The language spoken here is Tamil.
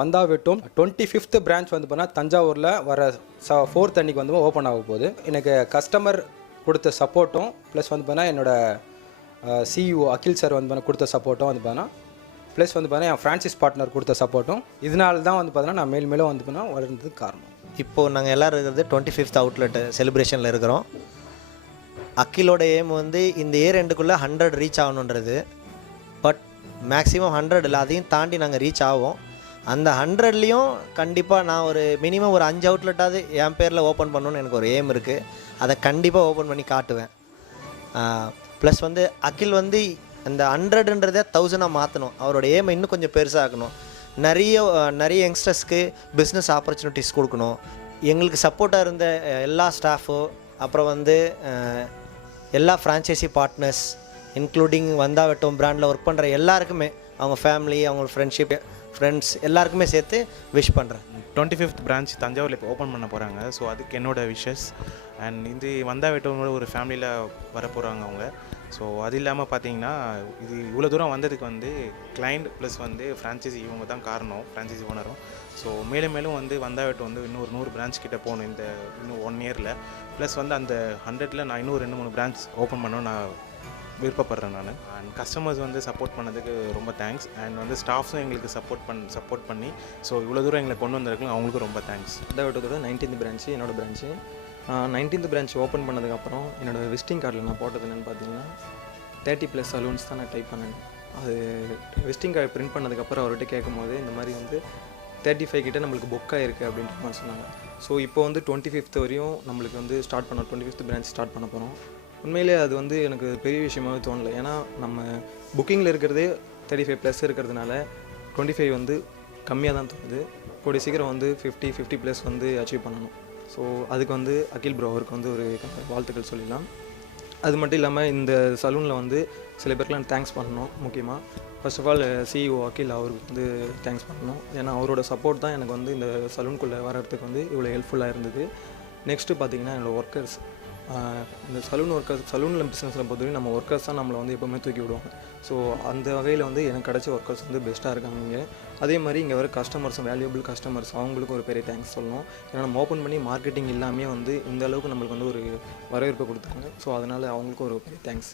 வந்தாவிட்டும் 25th பிரான்ச் வந்து பார்த்தீங்கன்னா தஞ்சாவூரில் வர 4th அன்னைக்கு வந்து ஓப்பன் ஆக போகுது. எனக்கு கஸ்டமர் கொடுத்த சப்போர்ட்டும் ப்ளஸ் வந்து பார்த்தீங்கன்னா என்னோட சிஇஓ அகில் சார் வந்து கொடுத்த சப்போர்ட்டும் வந்து பார்த்தீங்கன்னா ப்ளஸ் வந்து பார்த்தீங்கன்னா என் ஃப்ரான்ச்சைஸ் பார்ட்னர் கொடுத்த சப்போர்ட்டும் இதனால தான் வந்து பார்த்தீங்கன்னா நான் மேலும் வந்து பார்த்தீங்கன்னா வளர்ந்ததுக்கு காரணம். இப்போது நாங்கள் எல்லோரும் இருக்கிறது 25th அவுட்லெட் செலிப்ரேஷனில் இருக்கிறோம். அகிலோட எய்ம் வந்து இந்த இயர் எண்டுக்குள்ளே 100 ரீச் ஆகணுன்றது. பட் மேக்ஸிமம் 100 இல்லை, அதையும் தாண்டி நாங்கள் ரீச் ஆகும். அந்த 100லேயும் கண்டிப்பாக நான் ஒரு மினிமம் ஒரு 5 அவுட்லெட்டாவது என் பேரில் ஓப்பன் பண்ணணுன்னு எனக்கு ஒரு எய்ம் இருக்குது. அதை கண்டிப்பாக ஓப்பன் பண்ணி காட்டுவேன். ப்ளஸ் வந்து அகில் வந்து அந்த 100ன்றதை 1000 மாற்றணும். அவரோட எய்மை இன்னும் கொஞ்சம் பெருசாகணும். நிறைய யங்ஸ்டர்ஸ்க்கு பிஸ்னஸ் ஆப்பர்ச்சுனிட்டிஸ் கொடுக்கணும். எங்களுக்கு சப்போர்ட்டாக இருந்த எல்லா ஸ்டாஃபோ, அப்புறம் வந்து எல்லா ஃப்ரான்ச்சைசி பார்ட்னர்ஸ் இன்க்ளூடிங் வந்தாவட்டம் பிராண்டில் ஒர்க் பண்ணுற எல்லாருக்குமே, அவங்க ஃபேமிலி, அவங்க ஃப்ரெண்ட்ஸ் எல்லாருக்குமே சேர்த்து விஷ் பண்ணுறேன். 25th பிரான்ச் தஞ்சாவூரில் இப்போ ஓப்பன் பண்ண போகிறாங்க. ஸோ அதுக்கு என்னோட விஷஸ். அண்ட் இது வந்தாவட்டவங்களோட ஒரு ஃபேமிலியில் வர போகிறாங்க அவங்க. ஸோ அது இல்லாமல் பார்த்தீங்கன்னா இது இவ்வளோ தூரம் வந்ததுக்கு வந்து கிளைண்ட் ப்ளஸ் வந்து ஃப்ரான்ச்சைசி இவங்க தான் காரணம், ஃப்ரான்ச்சைசி ஓனரும். ஸோ மேலும் வந்து வந்தாவட்டம் வந்து இன்னும் ஒரு 100 பிரான்ச் கிட்டே போகணும் இன்னும் 1 இயரில். ப்ளஸ் வந்து அந்த 100ல் நான் இன்னும் 2-3 பிரான்ச் ஓப்பன் பண்ணணும்னு நான் விருப்பப்படுறேன் நான். அண்ட் கஸ்டமர்ஸ் வந்து சப்போர்ட் பண்ணதுக்கு ரொம்ப தேங்க்ஸ். அண்ட் வந்து ஸ்டாஃப்ஸும் எங்களுக்கு சப்போர்ட் பண்ணி ஸோ இவ்வளோ தூரம் எங்களை கொண்டு வந்திருக்கலாம், அவங்களுக்கும் ரொம்ப தேங்க்ஸ். வந்தாவட்டத்தோட 19th பிரான்ச்சு என்னோடய பிரான்ச்சு. 19th பிரான்ச் ஓப்பன் பண்ணதுக்கப்புறம் என்னோடய விசிட்டிங் கார்டில் நான் போட்டது என்னென்னு பார்த்தீங்கன்னா 30+ சலூன்ஸ் தான் நான் டைப் பண்ணேன். அது விசிட்டிங் கார்டு பிரிண்ட் பண்ணதுக்கப்புறம் அவர்கிட்ட கேட்கும்போது இந்த மாதிரி வந்து 35 கிட்டே நம்மளுக்கு புக் ஆகிருக்கு அப்படின்ற மாதிரி சொன்னாங்க. ஸோ இப்போ வந்து 25th வரையும் நம்மளுக்கு வந்து ஸ்டார்ட் பண்ணோம். 25th பிரான்ச் ஸ்டார்ட் பண்ண போகிறோம். உண்மையிலே அது வந்து எனக்கு பெரிய விஷயமாகவே தோணலை. ஏன்னா நம்ம புக்கிங்கில் இருக்கிறதே 35+ இருக்கிறதுனால 25 வந்து கம்மியாக தான் தோணுது. கூடிய சீக்கிரம் வந்து 50+ வந்து அச்சீவ் பண்ணணும். ஸோ அதுக்கு வந்து அகில் ப்ரோ அவருக்கு வந்து ஒரு வாழ்த்துக்கள் சொல்லிடலாம். அது மட்டும் இல்லாமல் இந்த சலூனில் வந்து சில பேருக்குலாம் தேங்க்ஸ் பண்ணணும். முக்கியமாக ஃபர்ஸ்ட் ஆஃப் ஆல் சிஇஓ அகில் அவருக்கு வந்து தேங்க்ஸ் பண்ணணும். ஏன்னா அவரோட சப்போர்ட் தான் எனக்கு வந்து இந்த சலூனுக்குள்ளே வர்றதுக்கு வந்து இவ்வளோ ஹெல்ப்ஃபுல்லாக இருந்தது. நெக்ஸ்ட்டு பார்த்திங்கன்னா என்னோடய ஒர்க்கர்ஸ், இந்த சலூனில் பிஸ்னஸில் பொறுத்தவரைக்கும் நம்ம ஒர்க்கர்ஸ் தான் நம்மளை வந்து எப்போவுமே தூக்கி விடுவாங்க. ஸோ அந்த வகையில் வந்து எனக்கு கிடைச்ச ஒர்க்கர்ஸ் வந்து பெஸ்ட்டாக இருக்காங்க இங்கே. அதே மாதிரி இங்கே வர கஸ்டமர்ஸும் வேல்யூபிள் கஸ்டமர்ஸ், அவங்களுக்கு ஒரு பெரிய தேங்க்ஸ் சொல்லணும். ஏன்னா நம்ம ஓப்பன் பண்ணி மார்க்கெட்டிங் இல்லாமே வந்து இந்த அளவுக்கு நம்மளுக்கு வந்து ஒரு வரவேற்பு கொடுத்தாங்க. ஸோ அதனால் அவங்களுக்கும் ஒரு பெரிய தேங்க்ஸ்.